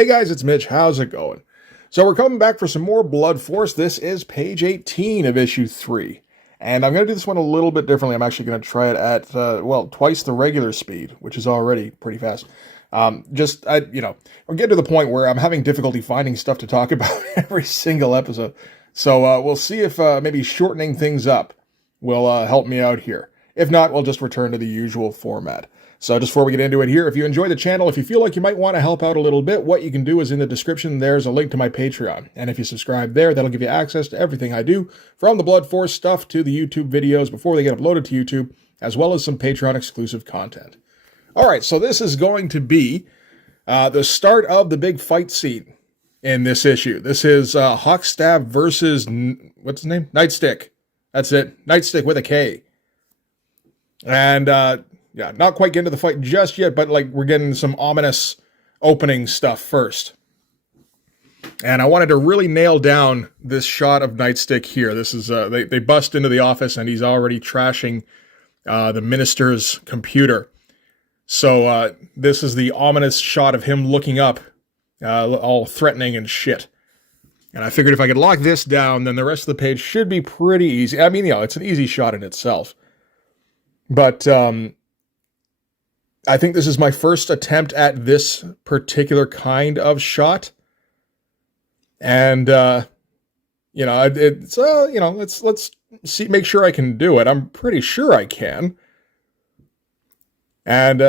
Hey guys, it's Mitch. How's it going? So we're coming back for some more Blood Force. This is page 18 of issue 3. And I'm going to do this one a little bit differently. I'm actually going to try it at, twice the regular speed, which is already pretty fast. We're getting to the point where I'm having difficulty finding stuff to talk about every single episode. So we'll see if maybe shortening things up will help me out here. If not, we'll just return to the usual format. So just before we get into it here, if you enjoy the channel, if you feel like you might want to help out a little bit, what you can do is in the description, there's a link to my Patreon. And if you subscribe there, that'll give you access to everything I do, from the Blood Force stuff to the YouTube videos before they get uploaded to YouTube, as well as some Patreon exclusive content. All right, so this is going to be the start of the big fight scene in this issue. This is Hawkstab versus, what's his name? Nightstick. That's it. Nightstick with a K. And, yeah, not quite getting to the fight just yet, but like we're getting some ominous opening stuff first. And I wanted to really nail down this shot of Nightstick here. This is they bust into the office and he's already trashing the minister's computer. So this is the ominous shot of him looking up, all threatening and shit. And I figured if I could lock this down, then the rest of the page should be pretty easy. I mean, you know, it's an easy shot in itself. But I think this is my first attempt at this particular kind of shot. And, let's see, make sure I can do it. I'm pretty sure I can. And,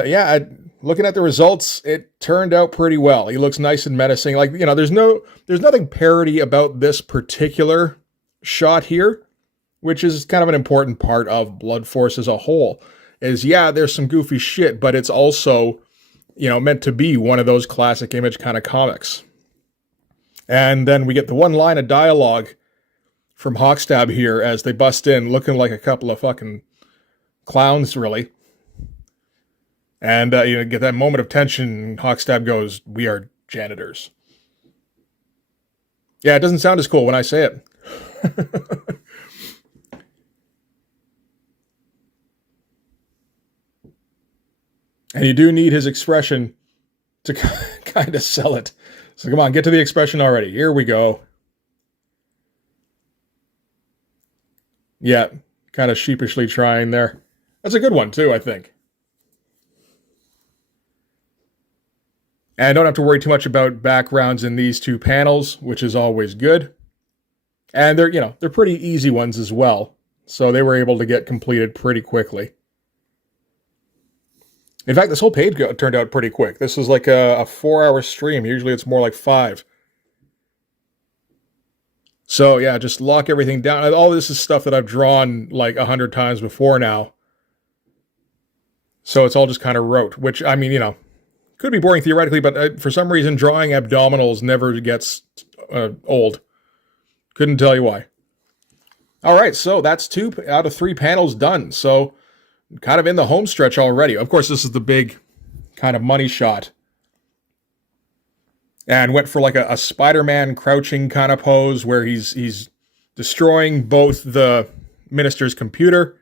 looking at the results, it turned out pretty well. He looks nice and menacing. Like, you know, there's nothing parody about this particular shot here, which is kind of an important part of Blood Force as a whole. Is, yeah, there's some goofy shit, but it's also, you know, meant to be one of those classic Image kind of comics. And then we get the one line of dialogue from Hawkstab here as they bust in, looking like a couple of fucking clowns, really. And, get that moment of tension. Hawkstab goes, "We are janitors." Yeah, it doesn't sound as cool when I say it. And you do need his expression to kind of sell it. So come on, get to the expression already. Here we go. Yeah, kind of sheepishly trying there. That's a good one too, I think. And I don't have to worry too much about backgrounds in these two panels, which is always good. And they're pretty easy ones as well. So they were able to get completed pretty quickly. In fact, this whole page turned out pretty quick. This is like a 4-hour stream. Usually it's more like 5. So yeah, just lock everything down. All this is stuff that I've drawn like 100 times before now. So it's all just kind of rote, which, I mean, could be boring theoretically, but for some reason, drawing abdominals never gets old. Couldn't tell you why. All right, so that's 2 out of 3 panels done. So kind of in the home stretch already. Of course, this is the big kind of money shot. And went for like a Spider-Man crouching kind of pose where he's destroying both the minister's computer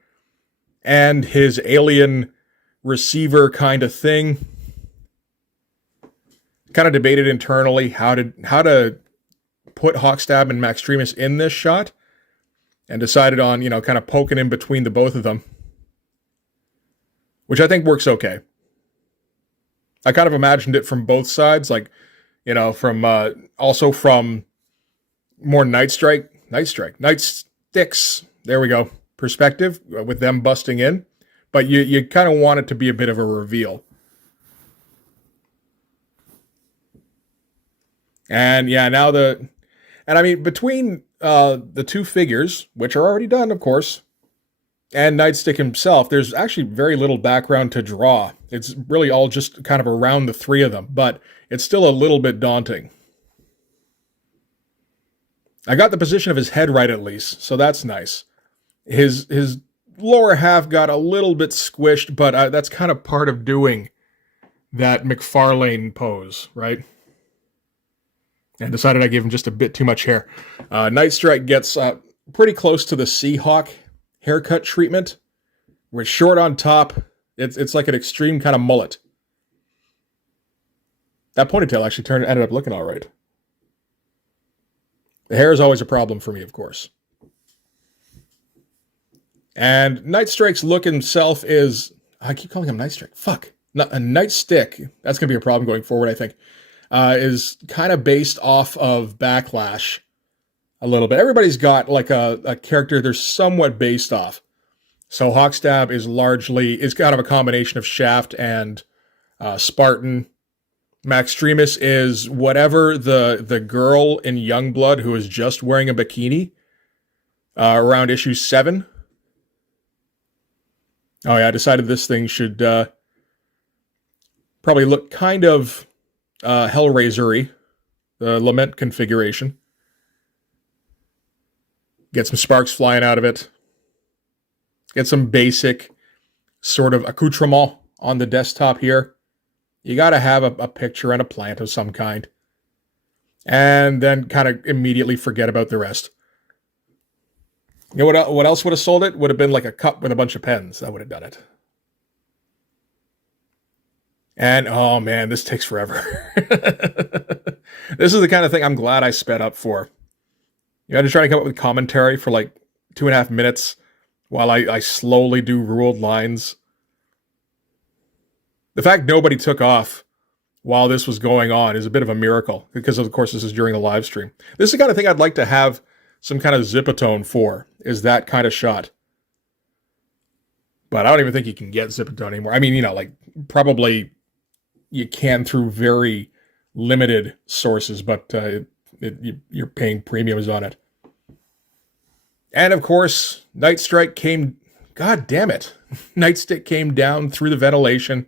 and his alien receiver kind of thing. Kind of debated internally how to put Hawkstab and Maxtremus in this shot. And decided on, kind of poking in between the both of them. Which I think works okay. I kind of imagined it from both sides, like, also from more Nightstick's, there we go, perspective, with them busting in. But you kind of want it to be a bit of a reveal. And yeah, between the two figures, which are already done, of course, and Nightstick himself, there's actually very little background to draw. It's really all just kind of around the 3 of them, but it's still a little bit daunting. I got the position of his head right at least, so that's nice. His lower half got a little bit squished, but that's kind of part of doing that McFarlane pose, right? And decided I gave him just a bit too much hair. Nightstrike gets pretty close to the Seahawk haircut treatment. We're short on top. It's like an extreme kind of mullet. That ponytail actually ended up looking all right. The hair is always a problem for me, of course. And Nightstrike's look himself is... I keep calling him Nightstrike. Fuck. A Nightstick. That's going to be a problem going forward, I think. Is kind of based off of Backlash a little bit. Everybody's got like a character they're somewhat based off. So Hawkstab is kind of a combination of Shaft and Spartan. Maxtremus is whatever the girl in Youngblood who is just wearing a bikini around issue 7. Oh yeah, I decided this thing should probably look kind of Hellraiser-y, the Lament configuration. Get some sparks flying out of it. Get some basic sort of accoutrement on the desktop here. You got to have a picture and a plant of some kind. And then kind of immediately forget about the rest. You know what else would have sold it? Would have been like a cup with a bunch of pens. That would have done it. And, oh man, this takes forever. This is the kind of thing I'm glad I sped up for. You had to try to come up with commentary for like 2.5 minutes while I slowly do ruled lines. The fact nobody took off while this was going on is a bit of a miracle, because of course this is during the live stream. This is the kind of thing I'd like to have some kind of Zipatone for, is that kind of shot. But I don't even think you can get Zipatone anymore. I mean, you know, like probably you can through very limited sources, but you're paying premiums on it. And of course, Nightstrike came, god damn it, Nightstick came down through the ventilation,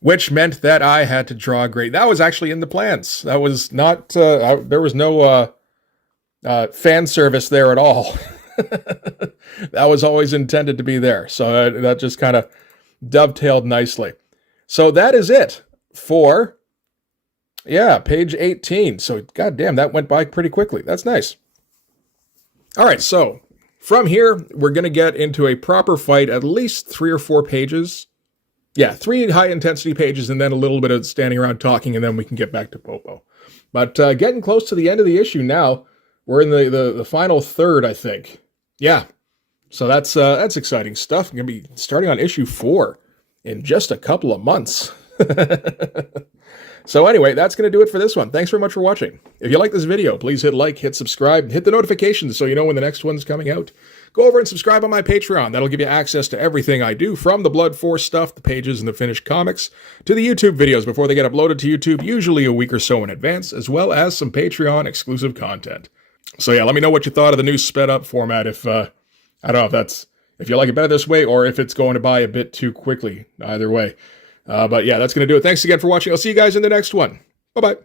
which meant that I had to draw a grade. That was actually in the plans. That was not, there was no fan service there at all. That was always intended to be there. So that just kind of dovetailed nicely. So that is it for, yeah, page 18. So goddamn, that went by pretty quickly. That's nice. All right, so from here, we're going to get into a proper fight, at least 3 or 4 pages. Yeah, 3 high-intensity pages, and then a little bit of standing around talking, and then we can get back to Popo. But getting close to the end of the issue now. We're in the final third, I think. Yeah, so that's exciting stuff. I'm going to be starting on issue 4 in just a couple of months. So anyway, that's going to do it for this one. Thanks very much for watching. If you like this video, please hit like, hit subscribe, hit the notifications so you know when the next one's coming out. Go over and subscribe on my Patreon. That'll give you access to everything I do, from the Blood Force stuff, the pages and the finished comics, to the YouTube videos before they get uploaded to YouTube, usually a week or so in advance, as well as some Patreon exclusive content. So yeah, let me know what you thought of the new sped up format, if, I don't know if you like it better this way, or if it's going to buy a bit too quickly, either way. But yeah, that's going to do it. Thanks again for watching. I'll see you guys in the next one. Bye-bye.